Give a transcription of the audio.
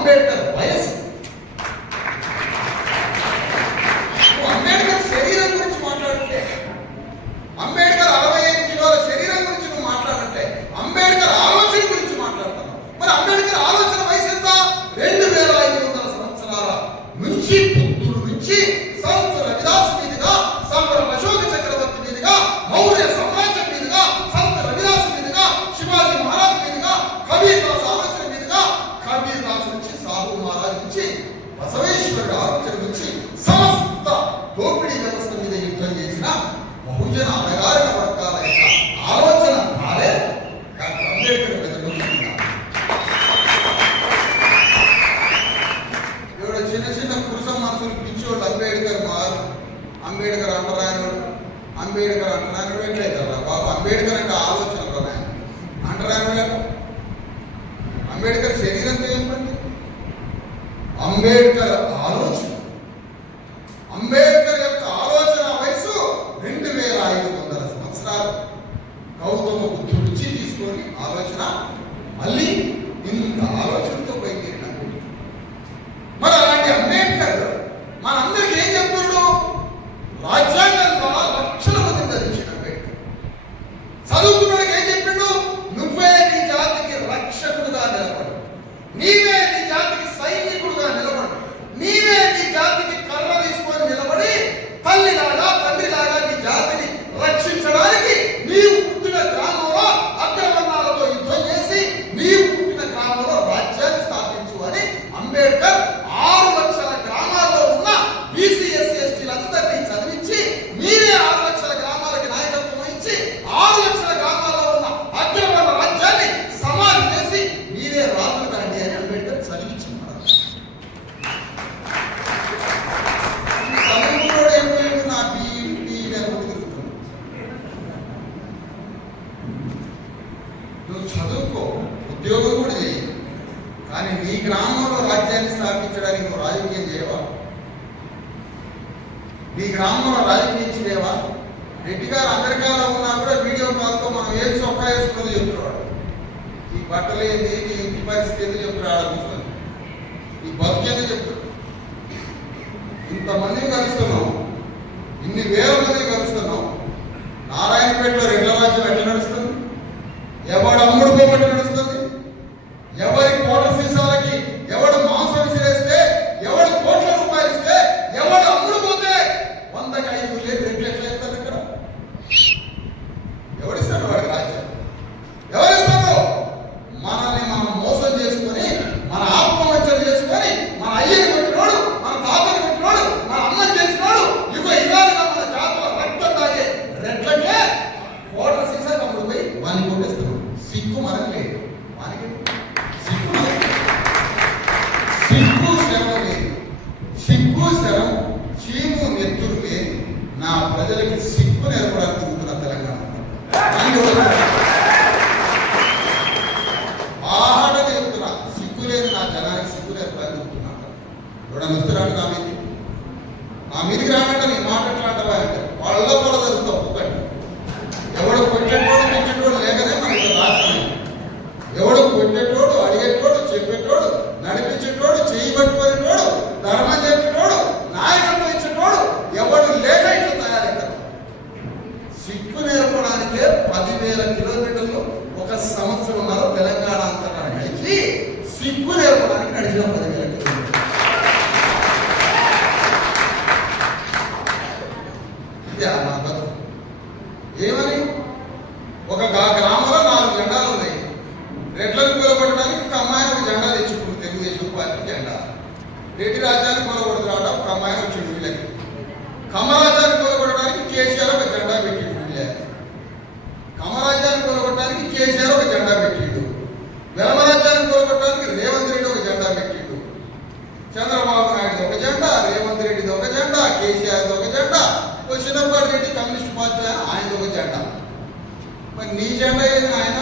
అంబేద్కర్ వయసు, అంబేద్కర్ శరీరం గురించి మాట్లాడుతుంటే, అంబేద్కర్ 65 కిలోల శరీరం గురించి నువ్వు మాట్లాడంటే, అంబేద్కర్ ఆలోచన గురించి మాట్లాడుతున్నావు. మరి అంబేద్కర్ ఆలోచన వయసు ఎంత? 2500 సంవత్సరాల నుంచి, బుద్ధుడు నుంచి సంవత్సర విలాస్ మీదుగా, సంబర అశోక చక్రవర్తి మీదుగా, మౌర్య సామ్రాజ్యం మీదుగా, సంత రవిదాస్ మీదుగా, శివాజీ మహారాజ్ మీదుగా, కబీర్ దాస్ ఆలోచన మీదుగా, కబీర్ దాస్ నుంచి, సాహు మహారాజ్ నుంచి, బసవేశ్వరుడు ఆలోచన నుంచి సమస్త దోపిడీ వ్యవస్థ మీద యుద్ధం చేసిన బహుజన అణగారిన వర్గాల యొక్క ఆలోచన ధారే డాక్టర్ అంబేద్కర్ మెదడులో ఎవడో చిన్న చిన్న పురుష మనసులు పిచ్చోళ్ళు అంబేద్కర్ మారు, అంబేద్కర్ అంటరాయనుడు, అంబేద్కర్ అంటరాయనుడు ఎట్లయితారా బాబు? అంబేద్కర్ అంటే ఆలోచన కదా, అంటరాయనుడు. అంబేద్కర్ శరీరంతో ఏం పని? అంబేద్కర్ ఆలోచన, అంబేద్కర్ యొక్క ఆలోచన వయసు 2500 సంవత్సరాలు. గౌతమ బుద్ధుడి నుంచి తీసుకొని ఆలోచన మళ్ళీ ఇంత ఆలోచనతో బయలుదేరినాడు. మరి అలాంటి అంబేద్కర్ మనందరికీ ఏం చెప్తున్నాడు? రాజ్యాంగం ద్వారా లక్షల మంది ధరించిన అంబేద్కర్ చదువుకున్నాడికి ఏం చెప్పిండు? నువ్వే నీ జాతికి రక్షకుడుగా నిలబడు, నీవే నీ జాతికి సైనికుడుగా నిలబడు, నీవే నీ జాతికి కర్ర తీసుకొని నిలబడి తల్లిలాగా తండ్రిలాగా నీ జాతిని రక్షించడానికి నీవు పుట్టిన గ్రామంలో అగ్రవర్ణాలతో యుద్ధం చేసి నీవు పుట్టిన గ్రామంలో రాజ్యాన్ని స్థాపించు అని అంబేద్కర్ 6 లక్షల గ్రామాల్లో ఉన్న బీసీ ఎస్సీ ఎస్టీలందరినీ చదివించి, మీరే 6 లక్షల గ్రామాలకి నాయకత్వం వహించి 6 లక్షల గ్రామాల్లో ఉన్న అగ్రవర్ణ రాజ్యాన్ని సమాధి చేసి మీరే రాజులు కాండి అని అంబేద్కర్ చదివించారు. నువ్వు చదువుకో, ఉద్యోగం కూడా చేయి, కానీ నీ గ్రామంలో రాజ్యాన్ని స్థాపించడానికి నువ్వు రాజకీయం చేయవా? నీ గ్రామంలో రాజకీయం చేయవా? రెడ్డి గారు అమెరికాలో ఉన్నా కూడా వీడియో కాల్తో మనం ఏం చొక్కా వేసుకున్నది చెప్తున్నాడు. ఈ బట్టలు ఏంది, నీ ఇంటి పరిస్థితి ఏంది చెప్తున్నాడు. కూర్చొని ఈ బతుకేందో చెప్తాడు. ఇంతమందిని కలుస్తున్నాం, ఇన్ని వేల మందిని కలుస్తున్నాం. నారాయణపేటలో రెడ్ల రాజ్యం ఎట్లా నడుస్తుంది? ఎవడు అమ్ముడు పోబట్టి నడుస్తుంది? ఎవరి కోట సీసాలకి ఎవడు మాంసం విసిరేస్తే, ఎవడు కోట్ల రూపాయలు ఇస్తే, ఎవడు అమ్ముడు పోతే 100కి 5 లేదు రెడ్లు ఎట్లా ఇస్తారు? ఇక్కడ ఎవడిస్తాడు వాడికి రాజ్యం? ఎవరిస్తారు? మనల్ని మనం మోసం చేసుకొని, మన ఆత్మహత్య చేసుకొని, మన అయ్యని కొట్టినోడు, మన తాతని కొట్టినోడు, మన అమ్మని చేసినోడు, యుగాలుగా మన జాతుల రక్తం తాగే రెడ్లకే కోట సీసా అమ్ముడు పోయి వాడిని కొట్టేస్తున్నాడు. సిగ్గు మనకు లేదు, వానికి సిగ్గు శరం లేదు. సిగ్గు శరం చీము నెత్తురు లేదు. నా ప్రజలకి సిగ్గు నేర్పడానికి తిరుగుతున్న తెలంగాణ ఆహాడని చెప్తున్నా. సిగ్గు లేదు నా జనానికి, సిగ్గు నేర్పడానికి తిరుగుతున్నా. ఎవడన్నా వస్తున్నాడు నా మీదికి రానంటే నీ మాట ఎట్లా అంటావా అంటే వాళ్ళ కూడా జరుగుతావు. ఒక్కటి ఎవడు కొట్టేటోడు తిట్టేటోడు లేకనే మనకి రాష్ట్రం. ఎవడు కొట్టేటోడు, అడిగేటోడు, చెప్పేటోడు, నడిపించేటోడు, చేయి పట్టుకునేటోడు, ధర్మం చెప్పేటోడు, నాయకత్వం ఇచ్చేటోడు ఎవడు లేక ఇట్లా తయారవుతాడు. సిగ్గు నేర్పడానికే 10,000 కిలోమీటర్లు 1 సంవత్సరంన్నర తెలంగాణ అంతటా నడిచి సిగ్గు నేర్పడానికి నడిచిన 10,000 కిలోమీటర్లు. ఇదే నా బతుకు. ఏమని? ఒక గ్రామంలో 4 జెండాలు ఉన్నాయి. రెడ్లను కూలగొట్టడానికి ఒక అమ్మాయిని ఒక జెండా తెచ్చుకుంటుంది, తెలుగుదేశం పార్టీ జెండా. రెడ్డి రాజ్యాన్ని కూలగొడతాడు ఒక అమ్మాయిని వచ్చిండు వీళ్ళకి. కమరాజ్యాన్ని కూలగొట్టడానికి కేసీఆర్ ఒక జెండా పెట్టిండు వీళ్ళకి. కమరాజ్యాన్ని కూలగొట్టడానికి కేసీఆర్ ఒక జెండా పెట్టిండు. వెలమరాజ్యాన్ని కూలగొట్టడానికి రేవంత్ రెడ్డి ఒక జెండా పెట్టిండు. చంద్రబాబు నాయుడు ఒక జెండా, రేవంత్ రెడ్డిది ఒక జెండా, కేసీఆర్ది ఒక జెండా, చిన్నపాటి రెడ్డి కమ్యూనిస్ట్ పార్టీ ఆయనది ఒక జెండా. మరి నీ జెండా ఏది ఆయన?